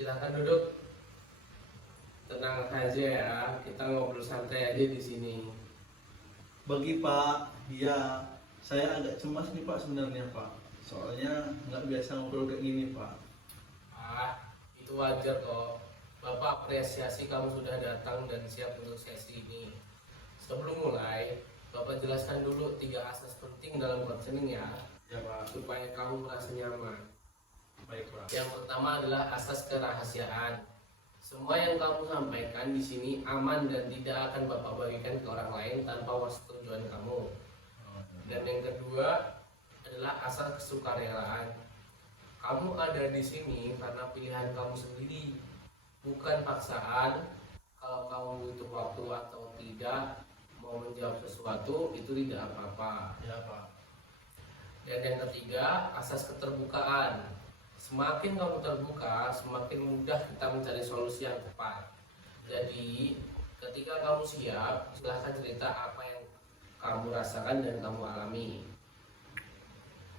Silahkan duduk. Tenang aja ya, kita ngobrol santai aja di sini. Bagi Pak, ya saya agak cemas nih Pak sebenarnya Pak. Soalnya nggak biasa ngobrol kayak gini Pak. Itu wajar kok. Bapak apresiasi kamu sudah datang dan siap untuk sesi ini. Sebelum mulai, Bapak jelaskan dulu 3 asas penting dalam counseling ya, Ya Pak. supaya kamu merasa nyaman. Baik Pak. Yang pertama adalah asas kerahasiaan. Semua yang kamu sampaikan di sini aman dan tidak akan Bapak bagikan ke orang lain tanpa persetujuan kamu. Dan yang kedua adalah asas kesukarelaan. Kamu ada di sini karena pilihan kamu sendiri, bukan paksaan. Kalau kamu butuh waktu atau tidak mau menjawab sesuatu itu tidak apa-apa. Ya Pak. Dan yang ketiga, asas keterbukaan. Semakin kamu terbuka, semakin mudah kita mencari solusi yang tepat. Jadi, ketika kamu siap, silahkan cerita apa yang kamu rasakan dan kamu alami.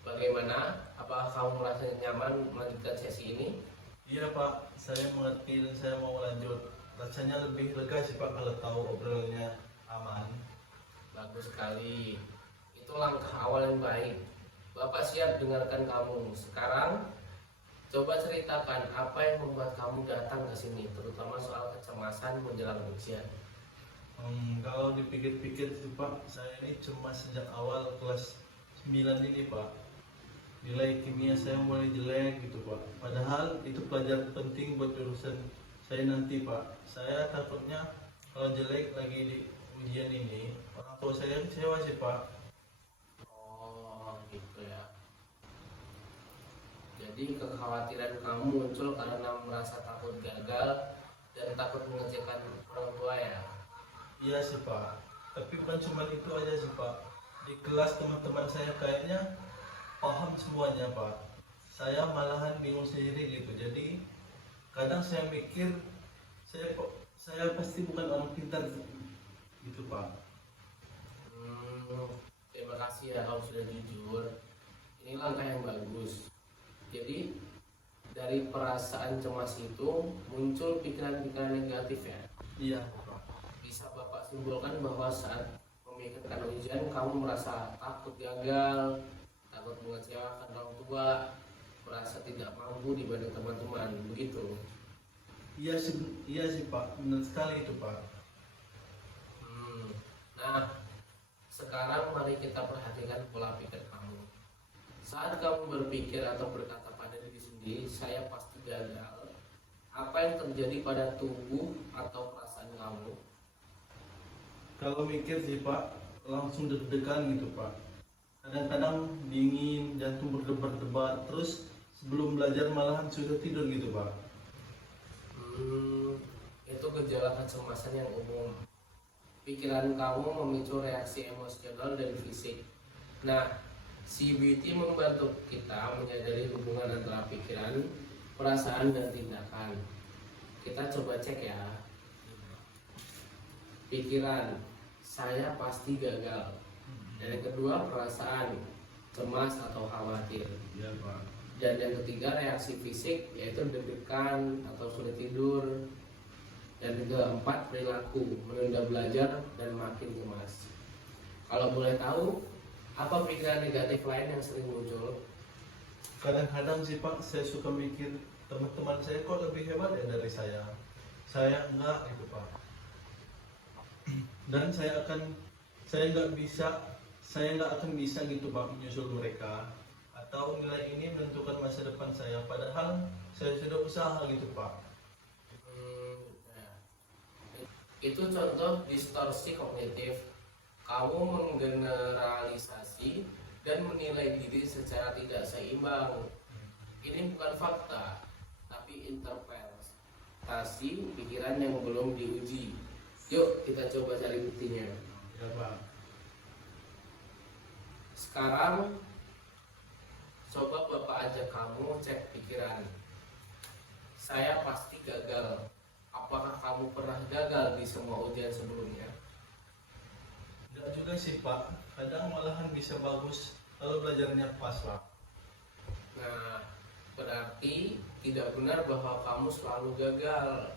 Bagaimana? Apakah kamu merasa nyaman melanjutkan sesi ini? Iya Pak, saya mengerti dan saya mau lanjut. Rasanya lebih lega sih Pak kalau tahu obrolannya aman. Bagus sekali. Itu langkah awal yang baik. Bapak siap dengarkan kamu. Sekarang, coba ceritakan apa yang membuat kamu datang ke sini, terutama soal kecemasan menjelang ujian. Kalau dipikir-pikir sih Pak, saya ini cemas sejak awal kelas 9 ini Pak. Nilai kimia saya mulai jelek gitu Pak. Padahal itu pelajaran penting buat jurusan saya nanti Pak. Saya takutnya kalau jelek lagi di ujian ini, orang tua saya kecewa sih Pak. Oh, gitu ya. Jadi kekhawatiran kamu muncul karena merasa takut gagal dan takut mengecewakan orang tua ya. Iya sih Pak. Tapi bukan cuma itu aja sih Pak. Di kelas teman-teman saya kayaknya paham semuanya Pak. Saya malahan bingung sendiri gitu. Jadi kadang saya mikir saya pasti bukan orang pintar gitu Pak. Terima kasih ya kamu sudah jujur. Ini langkah yang bagus. Jadi dari perasaan cemas itu muncul pikiran-pikiran negatif ya. Iya Pak. Bisa Bapak simpulkan bahwa saat memikirkan ujian kamu merasa takut gagal, takut mengecewakan orang tua, merasa tidak mampu dibanding teman-teman, begitu. Iya sih Pak. Benar sekali itu Pak. Nah, sekarang mari kita perhatikan pola pikir kamu. Saat kamu berpikir atau berkata pada diri sendiri, saya pasti gagal, apa yang terjadi pada tubuh atau perasaan kamu? Kalau mikir sih Pak, langsung deg-degan gitu Pak. Kadang-kadang dingin, jantung berdebar-debar, terus sebelum belajar malahan susah tidur gitu Pak. Itu gejala kecemasan yang umum. Pikiran kamu memicu reaksi emosional dan fisik. Nah, CBT membantu kita menyadari hubungan antara pikiran, perasaan, dan tindakan. Kita coba cek ya. Pikiran, saya pasti gagal. Dan yang kedua, perasaan, cemas atau khawatir. Iya Pak. Dan yang ketiga, reaksi fisik, yaitu deg-degan atau sulit tidur. Dan yang keempat, perilaku, menunda belajar dan makin cemas. Kalau boleh tahu, apa pikiran negatif lain yang sering muncul? Kadang-kadang sih Pak, saya suka mikir teman-teman saya kok lebih hebat ya dari saya. Saya enggak gitu Pak. Dan saya nggak akan bisa gitu Pak menyusul mereka. Atau nilai ini menentukan masa depan saya. Padahal saya sudah usaha gitu Pak. Nah, itu contoh distorsi kognitif. Kamu menggeneralisasi dan menilai diri secara tidak seimbang. Ini bukan fakta, tapi interpretasi pikiran yang belum diuji. Yuk kita coba cari buktinya. Ya Pak. Sekarang coba Bapak ajak kamu cek pikiran. Saya pasti gagal. Apakah kamu pernah gagal di semua ujian sebelumnya? Enggak juga sih Pak. Kadang malahan bisa bagus kalau belajarnya pas Pak. Nah, berarti tidak benar bahwa kamu selalu gagal.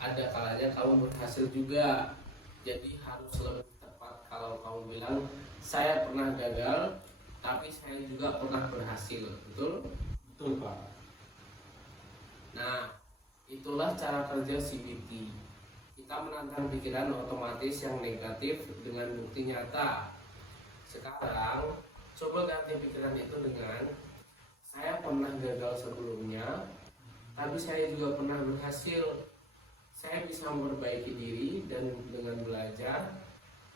Ada kalanya kamu berhasil juga. Jadi harus lebih tepat kalau kamu bilang saya pernah gagal, tapi saya juga pernah berhasil. Betul? Betul Pak. Nah, itulah cara kerja CBT. Kita menantang pikiran otomatis yang negatif dengan bukti nyata. Sekarang, coba ganti pikiran itu dengan saya pernah gagal sebelumnya, tapi saya juga pernah berhasil. Saya bisa memperbaiki diri dan dengan belajar,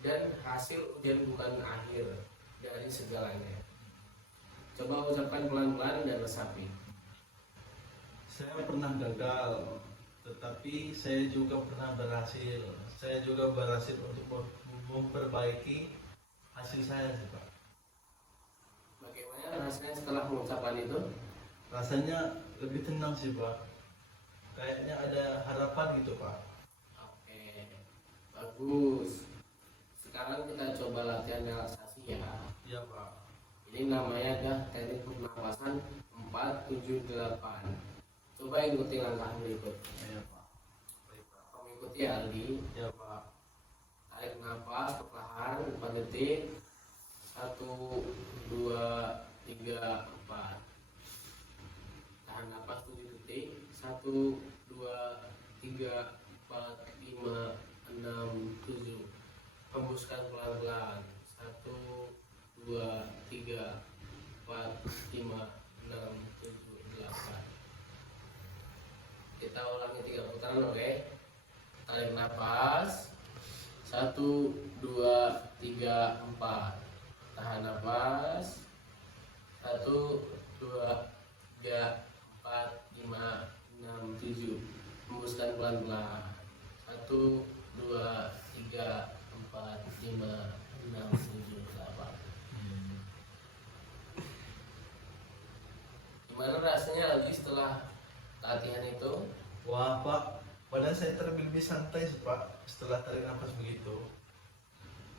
dan hasil ujian bukan akhir dari segalanya. Coba ucapkan pelan-pelan dan resapi. Saya pernah gagal, tetapi saya juga pernah berhasil. Saya juga berhasil untuk memperbaiki hasil saya sih Pak. Bagaimana rasanya setelah mengucapkan itu? Rasanya lebih tenang sih Pak. Kayaknya ada harapan gitu Pak. Oke, bagus. Sekarang kita coba latihan relaksasi ya. Iya Pak. Ini namanya adalah teknik pernapasan 478. Coba ikuti langkah berikut. Iya Pak. Baik Pak. Mengikuti Aldi. Iya Pak. Tarik nafas perlahan 4 detik. 1, 2, 3, 4. Tahan nafas 7 detik. 1, 2, 3, 4, 5, 6, 7. Hembuskan pelan-pelan. 1, 2, 3, 4, 5, 6, 7, 8. Kita ulangi 3 putaran, oke? Tarik nafas. 1, 2, 3, 4. Tahan nafas. 1, 2, 3, 4, 5, 6, 7. Hembuskan pelan-pelan. 1, 2, 3, 4, 5, 6, 7, 8. Gimana rasanya lagi setelah latihan itu? Wah Pak, padahal saya lebih santai sih Pak setelah tarik nafas begitu.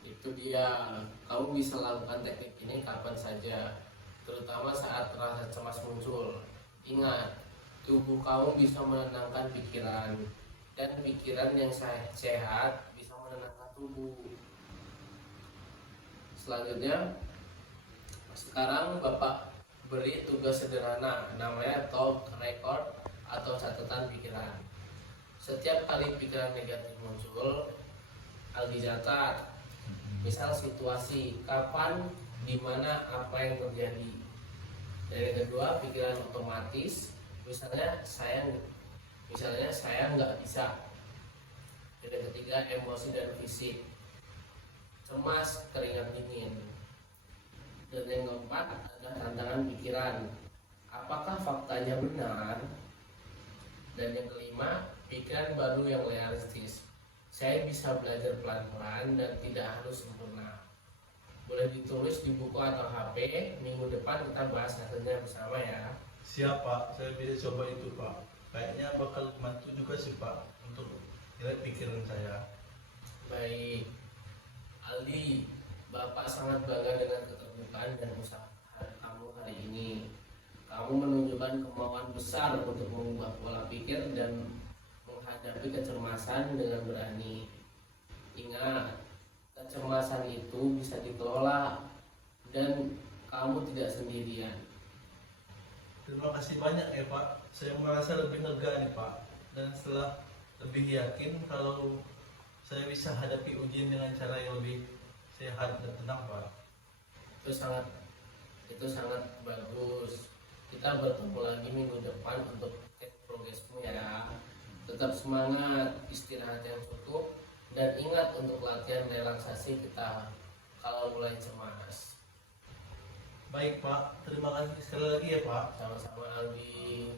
Itu dia, kamu bisa lakukan teknik ini kapan saja, terutama saat rasa cemas muncul. Ingat, tubuh kamu bisa menenangkan pikiran, dan pikiran yang sehat bisa menenangkan tubuh. Selanjutnya, sekarang Bapak beri tugas sederhana, namanya talk record atau catatan pikiran. Setiap kali pikiran negatif muncul, Aldi catat. Misal situasi, kapan, di mana, apa yang terjadi. Dan yang kedua, pikiran otomatis. Misalnya saya nggak bisa. Dan yang ketiga, emosi dan fisik. Cemas, keringat dingin. Dan yang keempat ada tantangan pikiran. Apakah faktanya benar? Dan yang kelima, pikiran baru yang realistis. Saya bisa belajar pelan-pelan dan tidak harus sempurna. Boleh ditulis di buku atau HP. Minggu depan kita bahas hasilnya bersama ya. Siap Pak, saya bisa coba itu Pak. Kayaknya bakal membantu juga sih Pak untuk nilai pikiran saya. Baik, Aldi, Bapak sangat bangga dengan keterbukaan dan usaha kamu hari ini. Kamu menunjukkan kemauan besar untuk mengubah pola pikir dan menghadapi kecemasan dengan berani. Ingat, kecemasan itu bisa dikelola dan kamu tidak sendirian. Terima kasih banyak ya Pak. Saya merasa lebih lega nih Pak. Dan setelah lebih yakin kalau saya bisa hadapi ujian dengan cara yang lebih sehat dan tenang Pak. Itu sangat bagus. Kita bertemu lagi minggu depan untuk cek progresmu ya. Tetap semangat, istirahat yang cukup, dan ingat untuk latihan relaksasi kita kalau mulai cemas. Baik Pak, terima kasih sekali lagi ya Pak. Sama-sama Aldi.